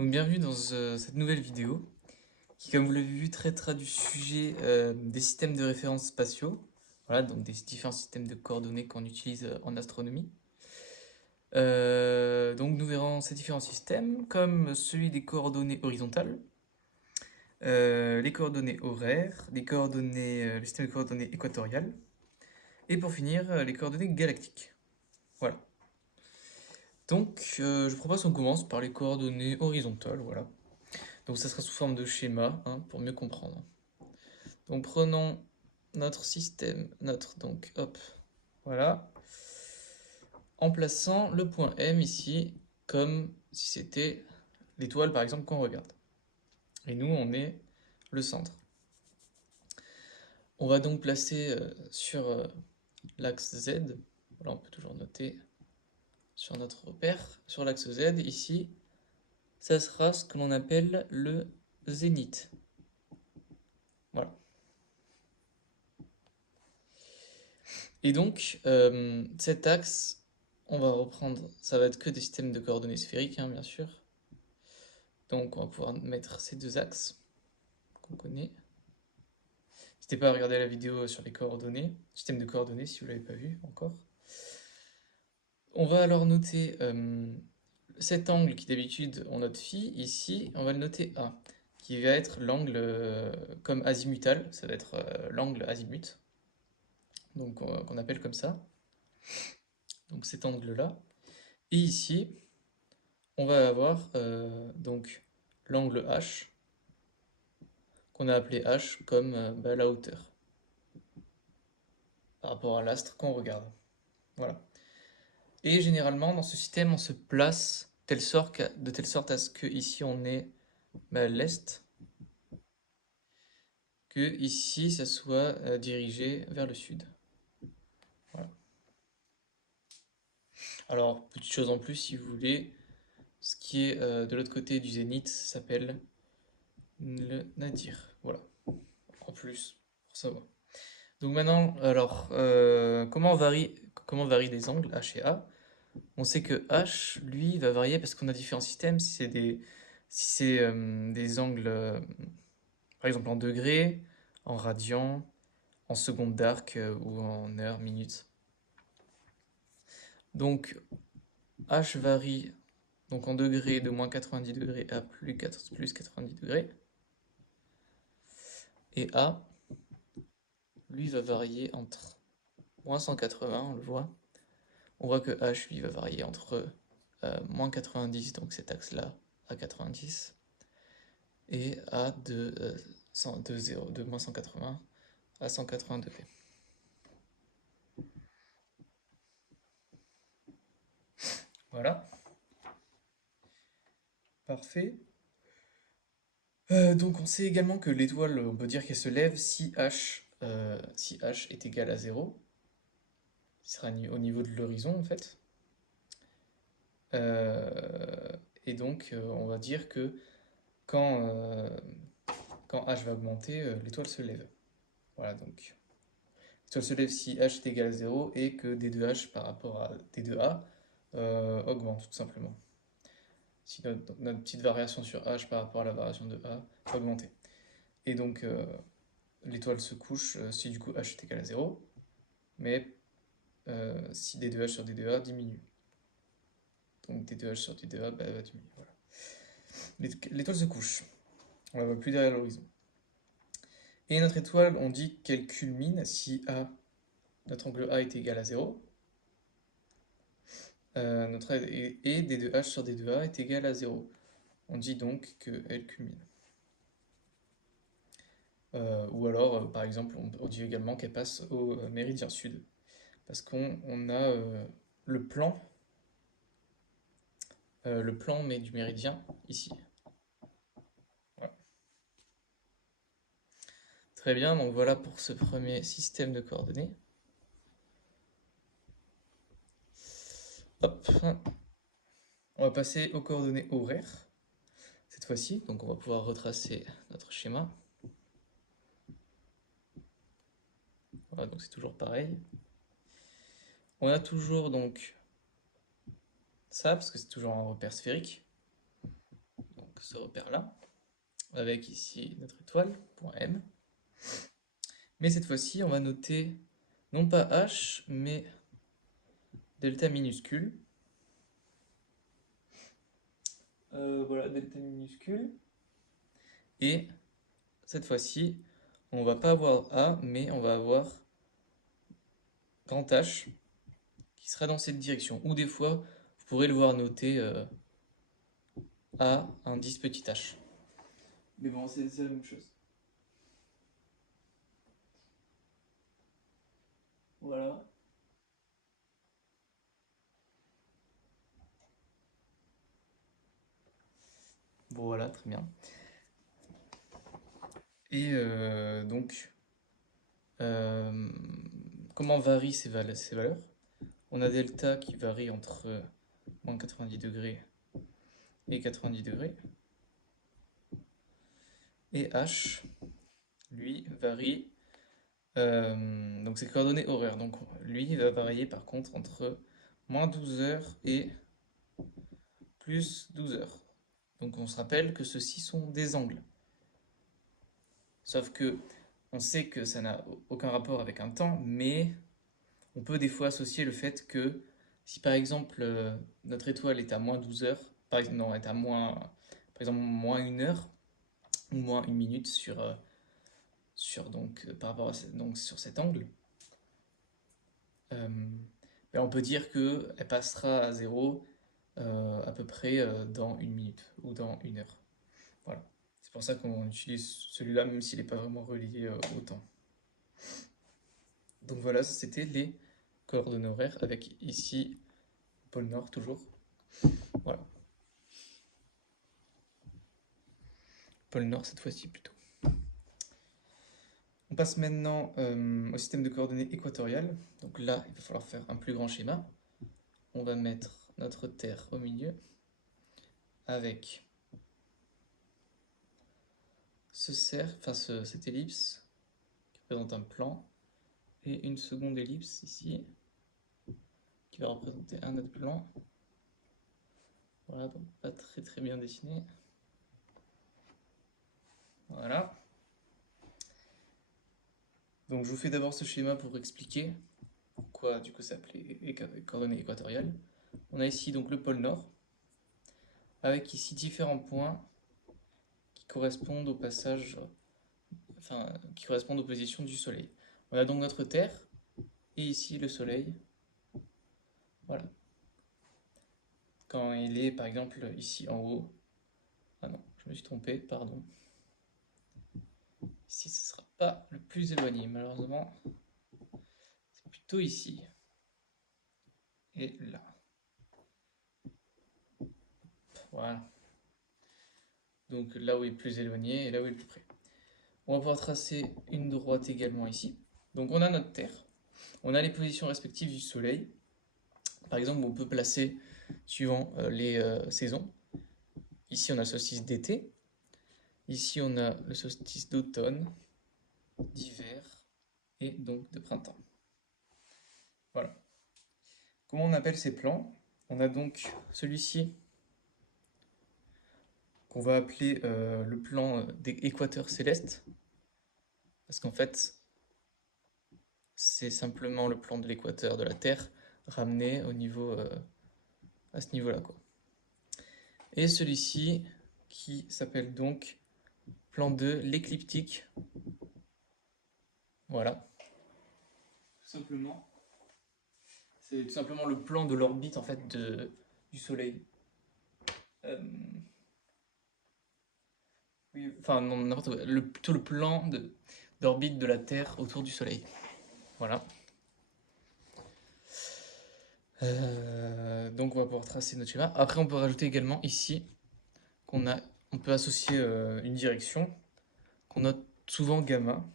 Donc bienvenue dans cette nouvelle vidéo qui, comme vous l'avez vu, traitera du sujet des systèmes de référence spatiaux. Voilà, donc des différents systèmes de coordonnées qu'on utilise en astronomie. Donc nous verrons ces différents systèmes comme celui des coordonnées horizontales, les coordonnées horaires, le système de coordonnées équatoriales et pour finir les coordonnées galactiques. Voilà. Donc je propose qu'on commence par les coordonnées horizontales. Voilà. Donc ça sera sous forme de schéma hein, pour mieux comprendre. Donc prenons notre système, donc hop, voilà, en plaçant le point M ici comme si c'était l'étoile par exemple qu'on regarde. Et nous on est le centre. On va donc placer sur l'axe Z, voilà on peut toujours noter sur notre repère, sur l'axe Z ici, ça sera ce que l'on appelle le zénith. Voilà. Et donc, cet axe, on va reprendre, ça va être que des systèmes de coordonnées sphériques, hein, bien sûr. Donc, on va pouvoir mettre ces deux axes qu'on connaît. N'hésitez pas à regarder la vidéo sur les coordonnées, système de coordonnées si vous ne l'avez pas vu encore. On va alors noter cet angle qui d'habitude on note phi, ici on va le noter A, qui va être l'angle comme azimutal, ça va être l'angle azimut, donc qu'on appelle comme ça, donc cet angle-là. Et ici, on va avoir donc l'angle H, qu'on a appelé H comme la hauteur, par rapport à l'astre qu'on regarde. Voilà. Et généralement, dans ce système, on se place de telle sorte à ce que ici on est à l'est, que ici ça soit dirigé vers le sud. Voilà. Alors, petite chose en plus, si vous voulez, ce qui est de l'autre côté du zénith s'appelle le nadir. Voilà, en plus, pour savoir. Donc maintenant, alors, comment varient les angles H et A? On sait que H, lui, va varier parce qu'on a différents systèmes. Si c'est des angles, par exemple en degrés, en radians, en secondes d'arc ou en heures, minutes. Donc H varie donc en degrés de moins 90 degrés à plus 90 degrés. Et A, lui, va varier entre moins 180, on le voit. On voit que H, lui, va varier entre moins 90, donc cet axe-là, à 90, et A de moins 180 à 180 degrés. Voilà, parfait. Donc on sait également que l'étoile, on peut dire qu'elle se lève si H est égal à 0, qui sera au niveau de l'horizon en fait. Euh, et donc on va dire que quand, euh, quand H va augmenter, l'étoile se lève. Voilà, donc l'étoile se lève si H est égal à 0 et que D2H par rapport à D2A augmente tout simplement. Si notre petite variation sur H par rapport à la variation de A va augmenter. Et donc l'étoile se couche si du coup H est égal à 0, mais si D2H sur D2A diminue. Donc D2H sur D2A va diminuer. Voilà. L'étoile se couche, on la voit plus derrière l'horizon. Et notre étoile, on dit qu'elle culmine si notre angle A est égal à 0, et D2H sur D2A est égal à 0. On dit donc qu'elle culmine. Ou alors, par exemple, on dit également qu'elle passe au méridien sud, parce qu'on a le plan mais du méridien ici. Voilà. Très bien, donc voilà pour ce premier système de coordonnées. Hop, on va passer aux coordonnées horaires cette fois-ci, donc on va pouvoir retracer notre schéma. Voilà, donc c'est toujours pareil. On a toujours donc ça, parce que c'est toujours un repère sphérique. Donc ce repère-là, avec ici notre étoile, point M. Mais cette fois-ci, on va noter non pas H, mais delta minuscule. Voilà, delta minuscule. Et cette fois-ci, on va pas avoir A, mais on va avoir grand H, qui sera dans cette direction. Ou des fois, vous pourrez le voir noté A, indice petit h. Mais bon, c'est la même chose. Voilà. Bon, voilà, très bien. Et donc, comment varient ces valeurs? On a delta qui varie entre moins 90 degrés et 90 degrés. Et h, lui, varie. Donc c'est coordonnées horaires. Donc lui, il va varier par contre entre moins 12 heures et plus 12 heures. Donc on se rappelle que ceux-ci sont des angles. Sauf que on sait que ça n'a aucun rapport avec un temps, mais on peut des fois associer le fait que si par exemple notre étoile est à moins 12 heures, par exemple, non, est à moins, par exemple, moins 1 heure ou moins 1 minute par rapport à donc, sur cet angle, euh, ben, on peut dire qu'elle passera à zéro à peu près dans 1 minute ou dans 1 heure. Voilà. C'est pour ça qu'on utilise celui-là, même s'il n'est pas vraiment relié au temps. Donc voilà, c'était les coordonnées horaires avec ici pôle Nord toujours. Voilà. Pôle Nord cette fois-ci plutôt. On passe maintenant au système de coordonnées équatoriales. Donc là, il va falloir faire un plus grand schéma. On va mettre notre Terre au milieu avec ce cercle, enfin cette ellipse qui représente un plan et une seconde ellipse ici qui va représenter un autre plan. Voilà, donc pas très bien dessiné. Voilà. Donc je vous fais d'abord ce schéma pour expliquer pourquoi du coup c'est appelé coordonnées équatoriales. On a ici donc le pôle Nord avec ici différents points qui correspondent au passage, enfin qui correspondent aux positions du Soleil. On a donc notre Terre et ici le Soleil. Voilà. Quand il est par exemple ici en haut. Ah non, je me suis trompé, pardon. Ici ce ne sera pas le plus éloigné, malheureusement. C'est plutôt ici. Et là. Voilà. Donc là où il est plus éloigné et là où il est plus près. On va pouvoir tracer une droite également ici. Donc on a notre Terre. On a les positions respectives du Soleil. Par exemple, on peut placer suivant les saisons. Ici, on a le solstice d'été. Ici, on a le solstice d'automne, d'hiver et donc de printemps. Voilà. Comment on appelle ces plans? On a donc celui-ci qu'on va appeler le plan d'équateur céleste. Parce qu'en fait, c'est simplement le plan de l'équateur de la Terre ramené au niveau, à ce niveau-là, quoi. Et celui-ci qui s'appelle donc plan de l'écliptique. Voilà. Tout simplement. C'est tout simplement le plan de l'orbite en fait du Soleil. Oui, enfin non, n'importe quoi. Plutôt le plan d'orbite de la Terre autour du Soleil. Voilà. Donc on va pouvoir tracer notre schéma. Après on peut rajouter également ici on peut associer une direction qu'on note souvent gamma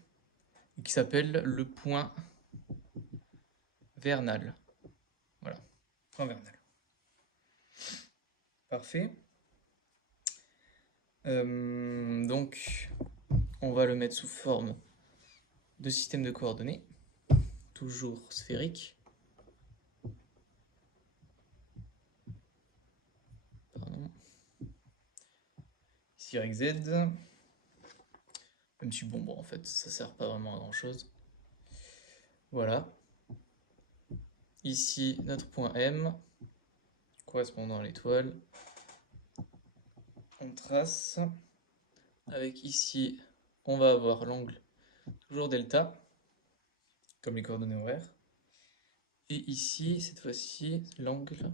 et qui s'appelle le point vernal. Voilà, point vernal. Parfait. Donc on va le mettre sous forme de système de coordonnées, toujours sphérique. Pardon. X, Y, Z. Même si bon, en fait, ça sert pas vraiment à grand chose. Voilà. Ici, notre point M, correspondant à l'étoile. On trace. Avec ici, on va avoir l'angle toujours delta, comme les coordonnées horaires. Et ici, cette fois-ci, l'angle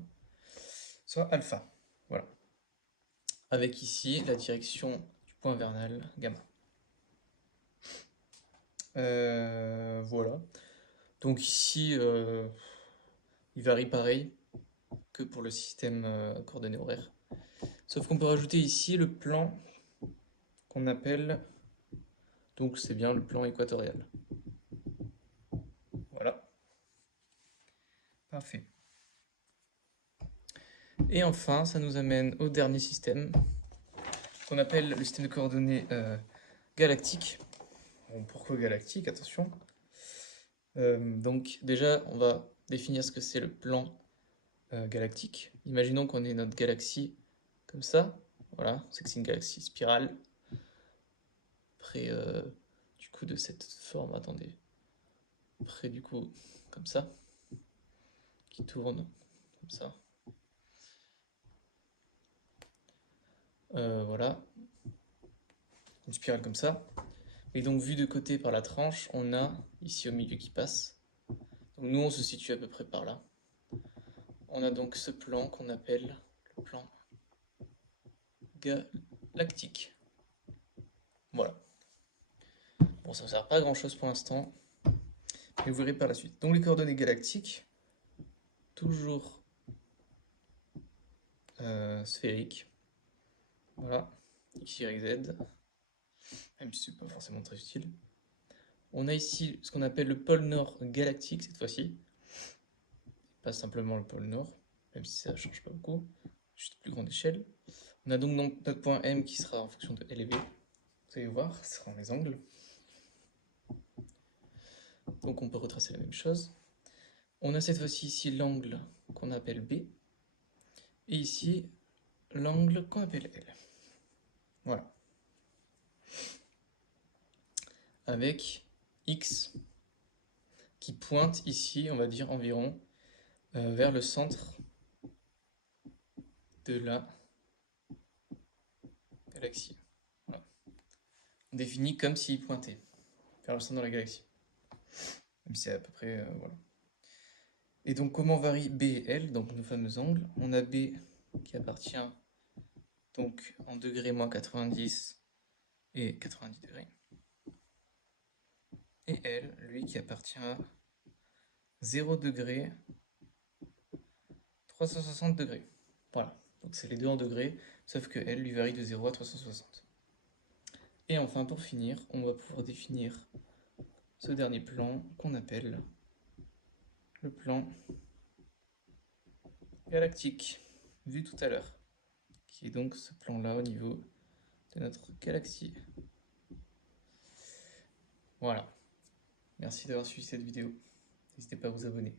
soit alpha. Voilà. Avec ici la direction du point vernal, gamma. Voilà. Donc ici, il varie pareil que pour le système coordonnées horaires. Sauf qu'on peut rajouter ici le plan qu'on appelle, donc c'est bien le plan équatorial. Voilà. Parfait. Et enfin, ça nous amène au dernier système, qu'on appelle le système de coordonnées galactique. Bon, pourquoi galactique? Attention. Donc déjà, on va définir ce que c'est le plan galactique. Imaginons qu'on ait notre galaxie comme ça. Voilà, c'est que c'est une galaxie spirale. Près du coup de cette forme, attendez. Près du coup, comme ça. Qui tourne comme ça. Voilà. Une spirale comme ça. Et donc, vu de côté par la tranche, on a ici au milieu qui passe. Donc, nous, on se situe à peu près par là. On a donc ce plan qu'on appelle le plan galactique. Voilà. Bon, ça ne sert pas à grand chose pour l'instant, mais vous verrez par la suite. Donc, les coordonnées galactiques, toujours sphériques. Voilà. X, Y, Z. Même si c'est pas forcément très utile. On a ici ce qu'on appelle le pôle nord galactique cette fois-ci. Pas simplement le pôle nord, même si ça ne change pas beaucoup, juste plus grande échelle. On a donc notre point M qui sera en fonction de L et V. Vous allez voir, ce sera les angles. Donc on peut retracer la même chose. On a cette fois-ci ici l'angle qu'on appelle B. Et ici l'angle qu'on appelle L. Voilà. Avec X qui pointe ici, on va dire environ, vers le centre de la galaxie. Voilà. On définit comme s'il pointait vers le centre de la galaxie. Même si c'est à peu près... voilà. Et donc comment varient B et L, donc nos fameux angles? On a B qui appartient donc en degrés moins 90 et 90 degrés. Et L, lui, qui appartient à 0 degrés, 360 degrés. Voilà, donc c'est les deux en degrés, sauf que L lui varie de 0 à 360. Et enfin, pour finir, on va pouvoir définir ce dernier plan qu'on appelle le plan galactique, vu tout à l'heure, qui est donc ce plan-là au niveau de notre galaxie. Voilà. Merci d'avoir suivi cette vidéo. N'hésitez pas à vous abonner.